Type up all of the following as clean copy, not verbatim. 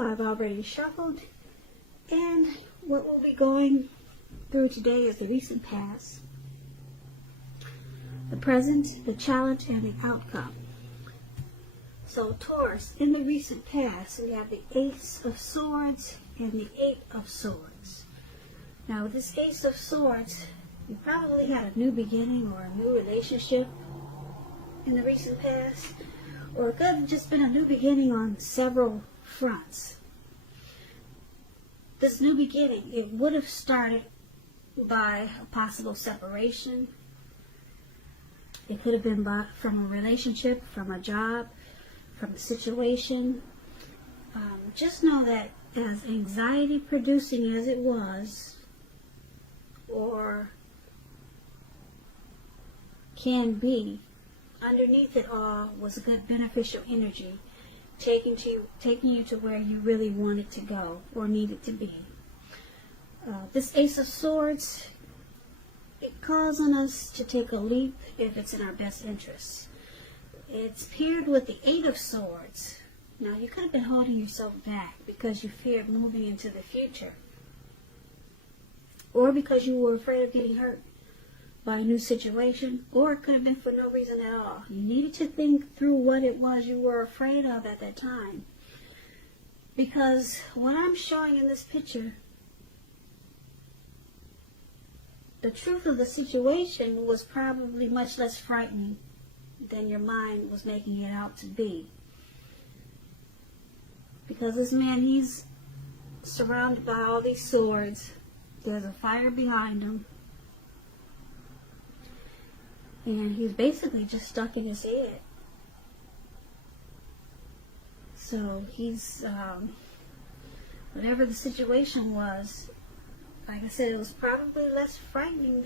I've already shuffled, and what we'll be going through today is the recent past, the present, the challenge, and the outcome. So Taurus, in the recent past, we have the Ace of Swords and the Eight of Swords. Now with this Ace of Swords, you probably had a new beginning or a new relationship in the recent past, or it could have just been a new beginning on several fronts. This new beginning, it would have started by a possible separation. It could have been from a relationship, from a job, from a situation. Just know that as anxiety producing as it was, or can be, underneath it all was a good beneficial energy taking you to where you really wanted to go or needed to be. This Ace of Swords, it calls on us to take a leap if it's in our best interest. It's paired with the Eight of Swords. Now you could have been holding yourself back because you feared moving into the future, or because you were afraid of getting hurt by a new situation, or it could have been for no reason at all. You needed to think through what it was you were afraid of at that time. Because what I'm showing in this picture, the truth of the situation was probably much less frightening than your mind was making it out to be. Because this man, he's surrounded by all these swords. There's a fire behind him. And he's basically just stuck in his head. So he's, whatever the situation was, like I said, it was probably less frightening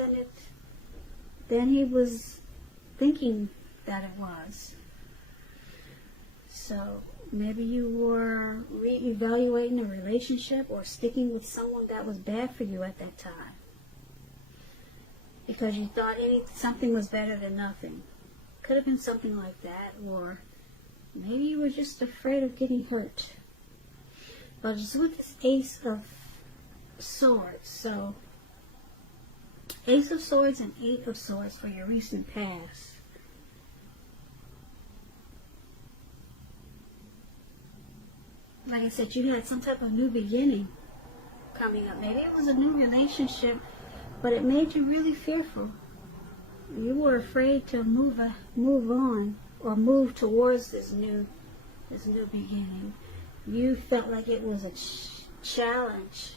than he was thinking that it was. So maybe you were re-evaluating a relationship or sticking with someone that was bad for you at that time, because you thought something was better than nothing. Could have been something like that, or maybe you were just afraid of getting hurt. But just with this Ace of Swords, so Ace of Swords and Eight of Swords for your recent past. Like I said, you had some type of new beginning coming up. Maybe it was a new relationship, but it made you really fearful. You were afraid to move on or move towards this new beginning. You felt like it was a challenge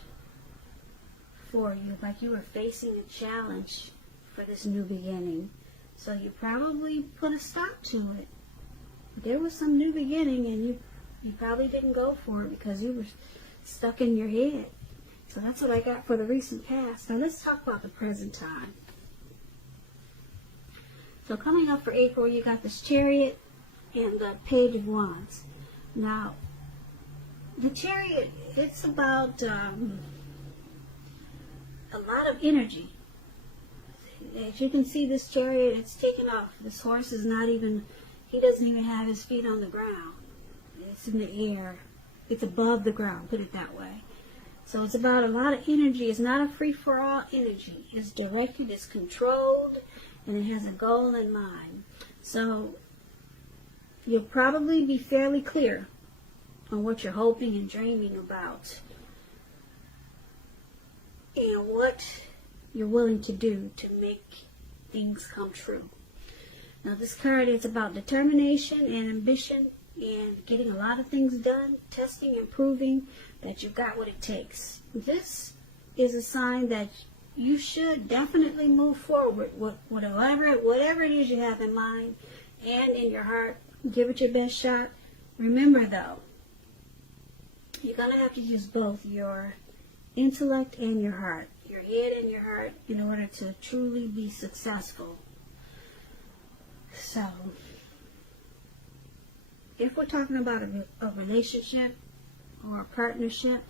for you, like you were facing a challenge for this new beginning. So you probably put a stop to it. There was some new beginning, and you probably didn't go for it because you were stuck in your head. So that's what I got for the recent past. Now let's talk about the present time. So coming up for April, you got this Chariot and the Page of Wands. Now, the Chariot, it's about a lot of energy. As you can see, this Chariot, it's taken off. This horse is he doesn't even have his feet on the ground. It's in the air. It's above the ground, put it that way. So it's about a lot of energy. It's not a free-for-all energy. It's directed, it's controlled, and it has a goal in mind. So you'll probably be fairly clear on what you're hoping and dreaming about, and what you're willing to do to make things come true. Now this card is about determination and ambition and getting a lot of things done, testing and proving that you've got what it takes. This is a sign that you should definitely move forward with whatever it is you have in mind and in your heart. Give it your best shot. Remember though, you're going to have to use both your intellect and your heart, your head and your heart, in order to truly be successful. So if we're talking about a relationship or a partnership,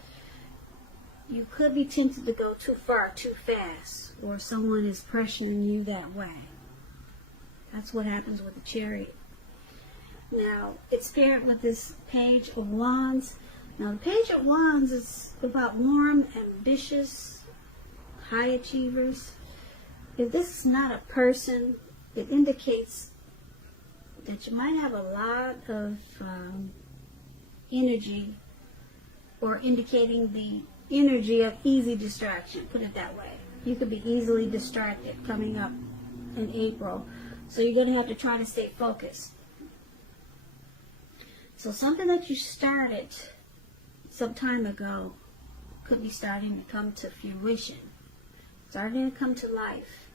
you could be tempted to go too far, too fast, or someone is pressuring you that way. That's what happens with the Chariot. Now, it's paired with this Page of Wands. Now, the Page of Wands is about warm, ambitious, high achievers. If this is not a person, it indicates that you might have a lot of energy, or indicating the energy of easy distraction, put it that way. You could be easily distracted coming up in April. So you're going to have to try to stay focused. So something that you started some time ago could be starting to come to fruition, starting to come to life.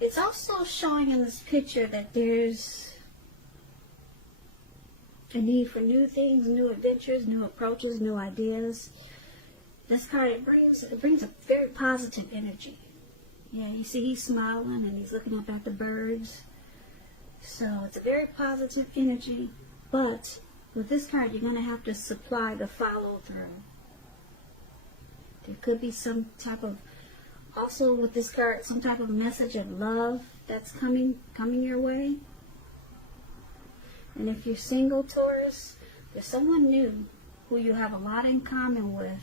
It's also showing in this picture that there's a need for new things, new adventures, new approaches, new ideas. This card, it brings a very positive energy. Yeah, you see he's smiling and he's looking up at the birds. So it's a very positive energy, but with this card, you're going to have to supply the follow-through. There could be some type of, also with this card, some type of message of love that's coming your way. And if you're single, Taurus, there's someone new who you have a lot in common with,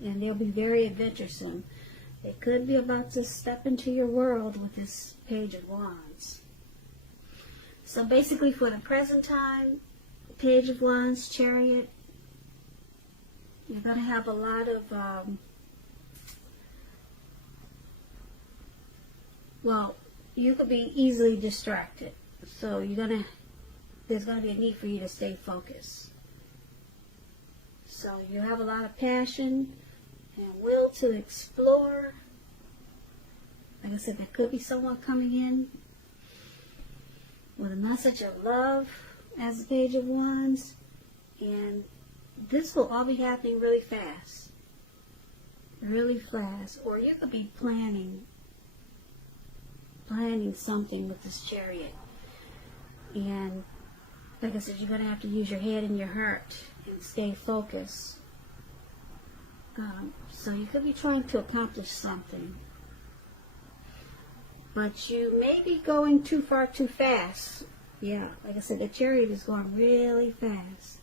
and they'll be very adventuresome. They could be about to step into your world with this Page of Wands. So basically, for the present time, Page of Wands, Chariot, you're going to have a lot of, well, you could be easily distracted. So there's going to be a need for you to stay focused. So you have a lot of passion and will to explore. Like I said, there could be someone coming in with a message of love as the Page of Wands. And this will all be happening really fast. Really fast. Or you could be planning something with this Chariot. And like I said, you're going to have to use your head and your heart and stay focused. So you could be trying to accomplish something. But you may be going too far too fast. Yeah, like I said, the Chariot is going really fast.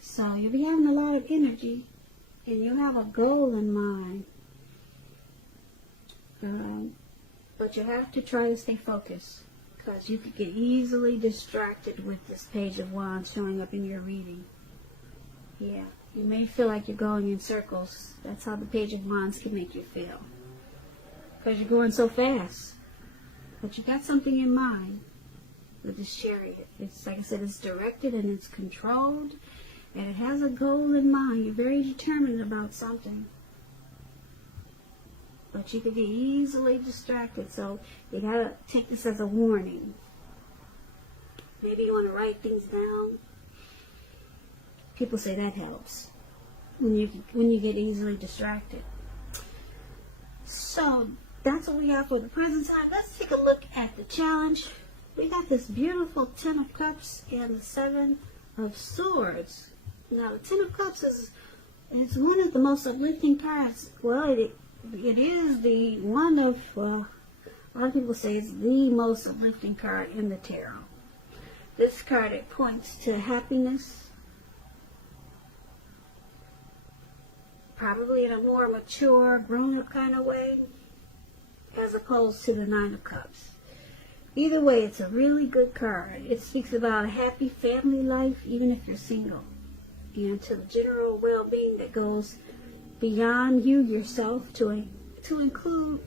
So you'll be having a lot of energy, and you'll have a goal in mind. But you have to try to stay focused, because you could get easily distracted with this Page of Wands showing up in your reading. Yeah, you may feel like you're going in circles. That's how the Page of Wands can make you feel, because you're going so fast. But you got something in mind with this Chariot. It's, like I said, it's directed and it's controlled, and it has a goal in mind. You're very determined about something. But you could get easily distracted, so you gotta take this as a warning. Maybe you want to write things down. People say that helps when you get easily distracted. So that's what we have for the present time. Let's take a look at the challenge. We got this beautiful Ten of Cups and the Seven of Swords. Now, the Ten of Cups is one of the most uplifting cards. Well, it is the one of, a lot of people say it's the most uplifting card in the tarot. This card, it points to happiness, probably in a more mature, grown-up kind of way, as opposed to the Nine of Cups. Either way, it's a really good card. It speaks about a happy family life, even if you're single, and to the general well-being that goes beyond you yourself to include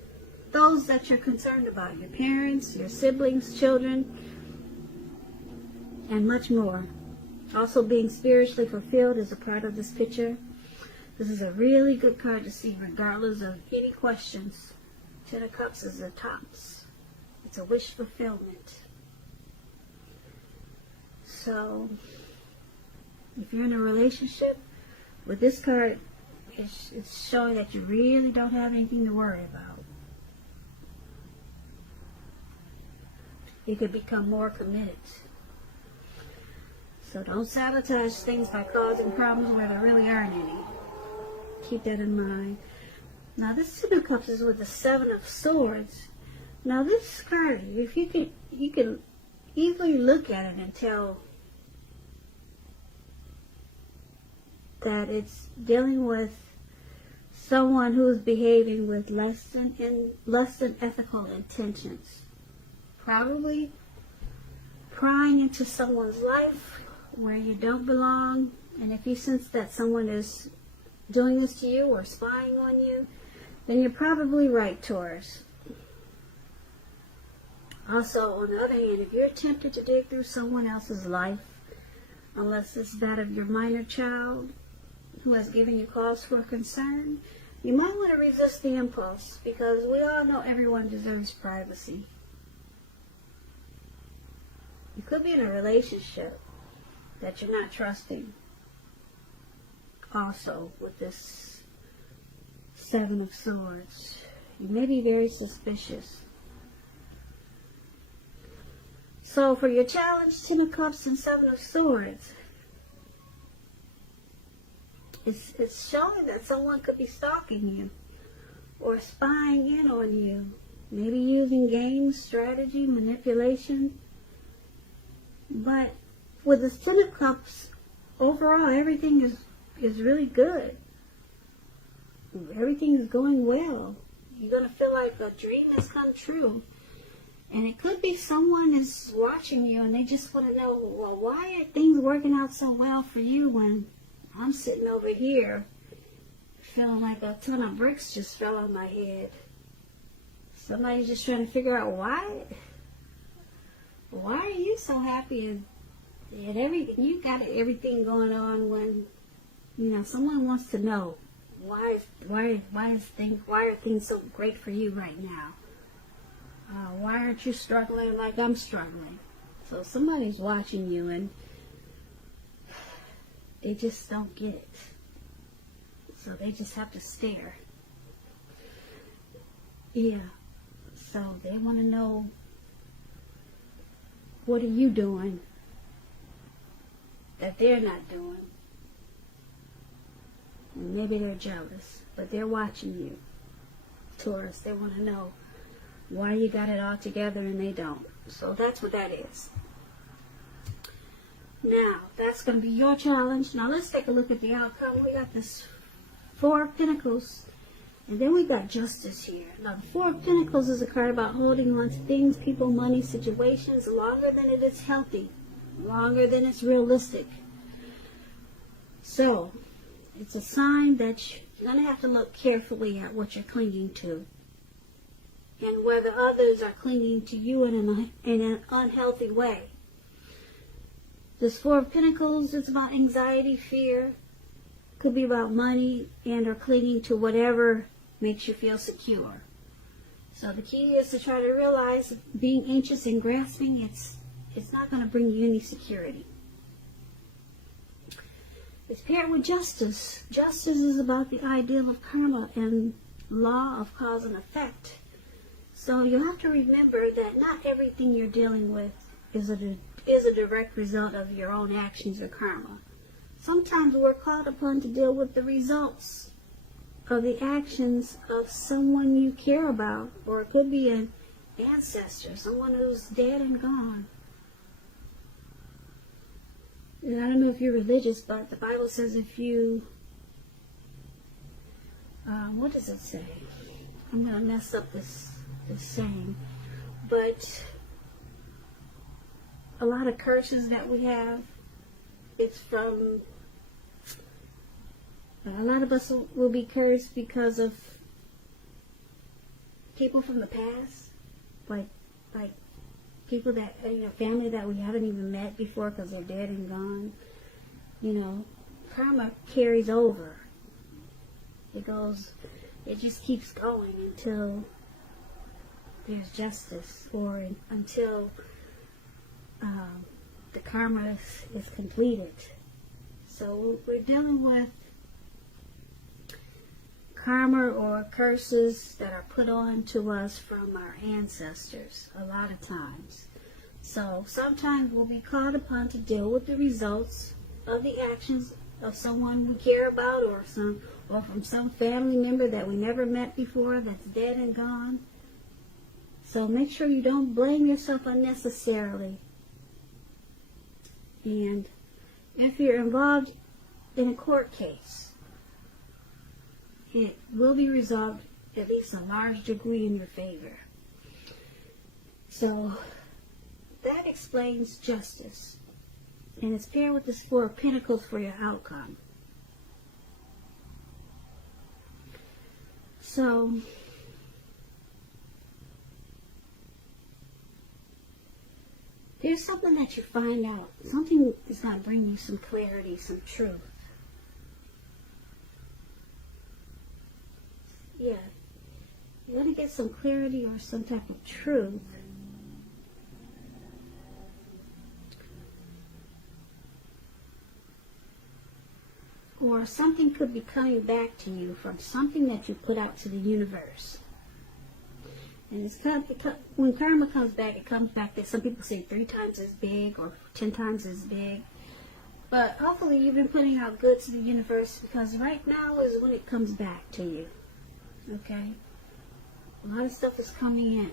those that you're concerned about, your parents, your siblings, children, and much more. Also, being spiritually fulfilled is a part of this picture. This is a really good card to see regardless of any questions. Ten of Cups is the tops. It's a wish fulfillment. So, if you're in a relationship, with this card, it's showing that you really don't have anything to worry about. You could become more committed. So don't sabotage things by causing problems where there really aren't any. Keep that in mind. Now this Ten of Cups is with the Seven of Swords. Now this card, if you can easily look at it and tell that it's dealing with someone who's behaving with less than ethical intentions. Probably prying into someone's life where you don't belong. And if you sense that someone is doing this to you or spying on you, then you're probably right, Taurus. Also, on the other hand, if you're tempted to dig through someone else's life, unless it's that of your minor child who has given you cause for concern, you might want to resist the impulse, because we all know everyone deserves privacy. You could be in a relationship that you're not trusting. Also, with this Seven of Swords, you may be very suspicious. So for your challenge, Ten of Cups and Seven of Swords, it's showing that someone could be stalking you or spying in on you. Maybe using games, strategy, manipulation. But with the Ten of Cups, overall everything is really good. Everything is going well. You're going to feel like a dream has come true. And it could be someone is watching you and they just want to know, well, why are things working out so well for you when I'm sitting over here feeling like a ton of bricks just fell on my head? Somebody's just trying to figure out why are you so happy and you got everything going on when, someone wants to know why are things so great for you right now? Why aren't you struggling like I'm struggling? So somebody's watching you and they just don't get it. So they just have to stare. Yeah. So they want to know, what are you doing that they're not doing? And maybe they're jealous, but they're watching you, Taurus. They want to know why you got it all together and they don't. So that's what that is. Now, that's going to be your challenge. Now, let's take a look at the outcome. We got this Four of Pentacles, and then we got Justice here. Now, the Four of Pentacles is a card about holding on to things, people, money, situations longer than it is healthy, longer than it's realistic. So, it's a sign that you're going to have to look carefully at what you're clinging to, and whether others are clinging to you in an unhealthy way. This Four of Pentacles is about anxiety, fear. Could be about money and or clinging to whatever makes you feel secure. So the key is to try to realize being anxious and grasping, it's not going to bring you any security. It's paired with Justice. Justice is about the ideal of karma and law of cause and effect. So you have to remember that not everything you're dealing with is a direct result of your own actions or karma. Sometimes we're called upon to deal with the results of the actions of someone you care about, or it could be an ancestor, someone who's dead and gone. And I don't know if you're religious, but the Bible says if you, what does it say? I'm going to mess up this saying, but a lot of curses that we have, it's from, a lot of us will be cursed because of people from the past, like people that, family that we haven't even met before because they're dead and gone. Karma carries over. It just keeps going until there's justice, or until the karma is completed. So we're dealing with karma or curses that are put on to us from our ancestors a lot of times. So sometimes we'll be called upon to deal with the results of the actions of someone we care about, or from some family member that we never met before that's dead and gone. So make sure you don't blame yourself unnecessarily. And if you're involved in a court case. It will be resolved at least a large degree in your favor. So that explains justice. And it's paired with this Four of Pentacles for your outcome. So there's something that you find out. Something is going to bring you some clarity, some truth. Yeah. You're going to get some clarity or some type of truth. Or something could be coming back to you from something that you put out to the universe. And it's when karma comes back, it comes back that some people say 3 times as big or 10 times as big. But hopefully you've been putting out good to the universe, because right now is when it comes back to you. Okay? A lot of stuff is coming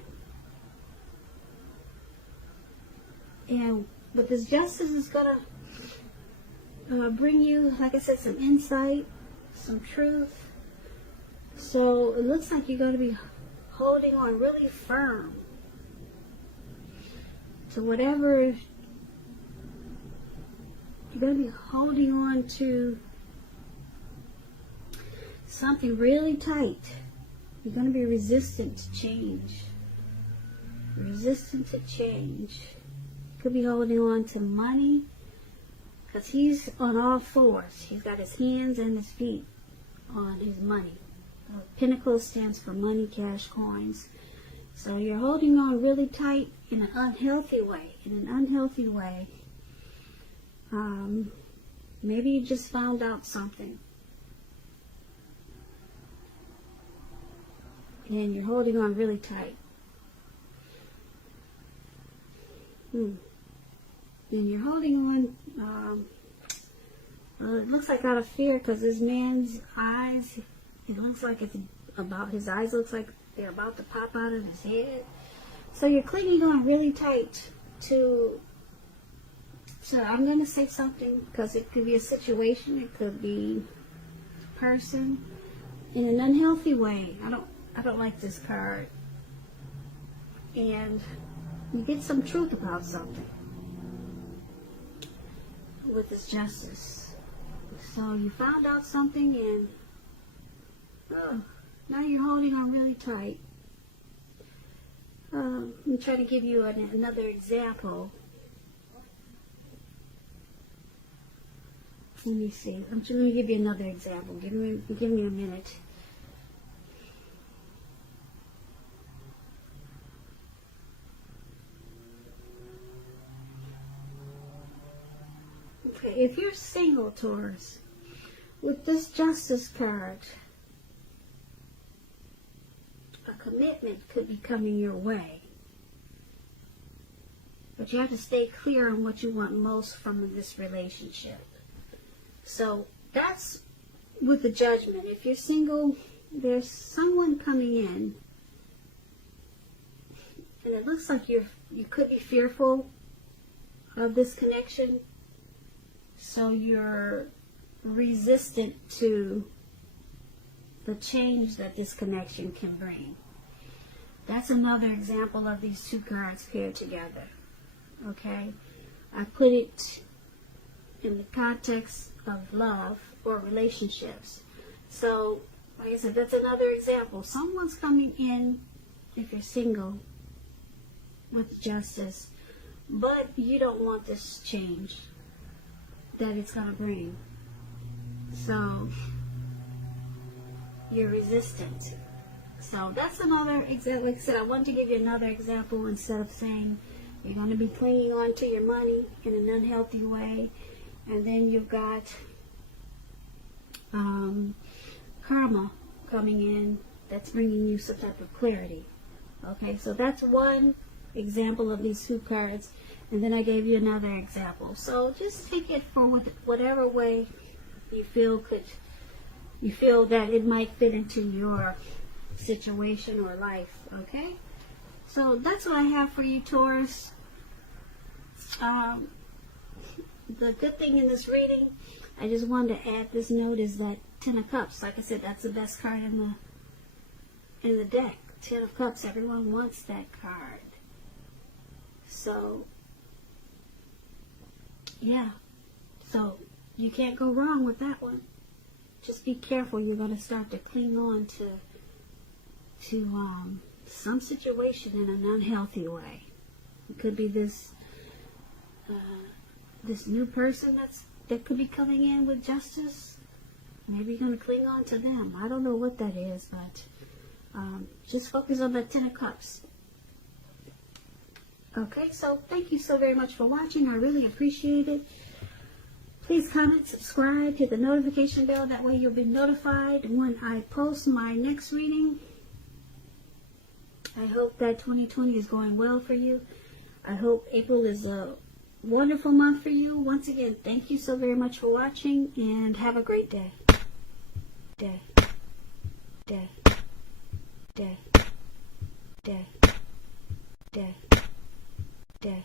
in. But this justice is going to bring you, like I said, some insight, some truth. So it looks like you're going to be holding on really firm to whatever. You're going to be holding on to something really tight. You're going to be resistant to change. Resistant to change. You could be holding on to money, because he's on all fours. He's got his hands and his feet on his money. Pentacle stands for money, cash, coins. So you're holding on really tight in an unhealthy way. In an unhealthy way. Maybe you just found out something. And you're holding on really tight. And you're holding on, it looks like out of fear, because this man's eyes, it looks like it's about, his eyes looks like they're about to pop out of his head. So you're clinging on really tight to, so I'm going to say something, because it could be a situation, it could be a person, in an unhealthy way. I don't like this card. And you get some truth about something with this justice. So you found out something, and now you're holding on really tight. I'm trying to give you another example. Let me see. I'm just going to give you another example. Give me a minute. Okay, if you're single, Taurus, with this Justice card, a commitment could be coming your way. But you have to stay clear on what you want most from this relationship. So that's with the Judgment. If you're single, there's someone coming in, and it looks like you could be fearful of this connection. So you're resistant to the change that this connection can bring. That's another example of these two cards paired together. Okay? I put it in the context of love or relationships. So, like I said, that's another example. Someone's coming in, if you're single, with justice, but you don't want this change that it's going to bring. So you're resistant. So that's another example. Like I said, I wanted to give you another example instead of saying you're going to be clinging on to your money in an unhealthy way. And then you've got karma coming in that's bringing you some type of clarity. Okay, so that's one example of these two cards. And then I gave you another example. So just take it for whatever way you feel that it might fit into your situation or life. Okay? So that's what I have for you, Taurus. The good thing in this reading, I just wanted to add this note is that Ten of Cups. Like I said, that's the best card in the deck. Ten of Cups. Everyone wants that card. So, yeah. So, you can't go wrong with that one. Just be careful. You're going to start to cling on to some situation in an unhealthy way. It could be this new person that could be coming in with justice. Maybe you're going to cling on to them. I don't know what that is, but just focus on that Ten of Cups. Okay, so thank you so very much for watching. I really appreciate it. Please comment, subscribe, hit the notification bell. That way you'll be notified when I post my next reading. I hope that 2020 is going well for you. I hope April is a wonderful month for you. Once again, thank you so very much for watching, and have a great day. Day. Day. Day. Day. Day. Day.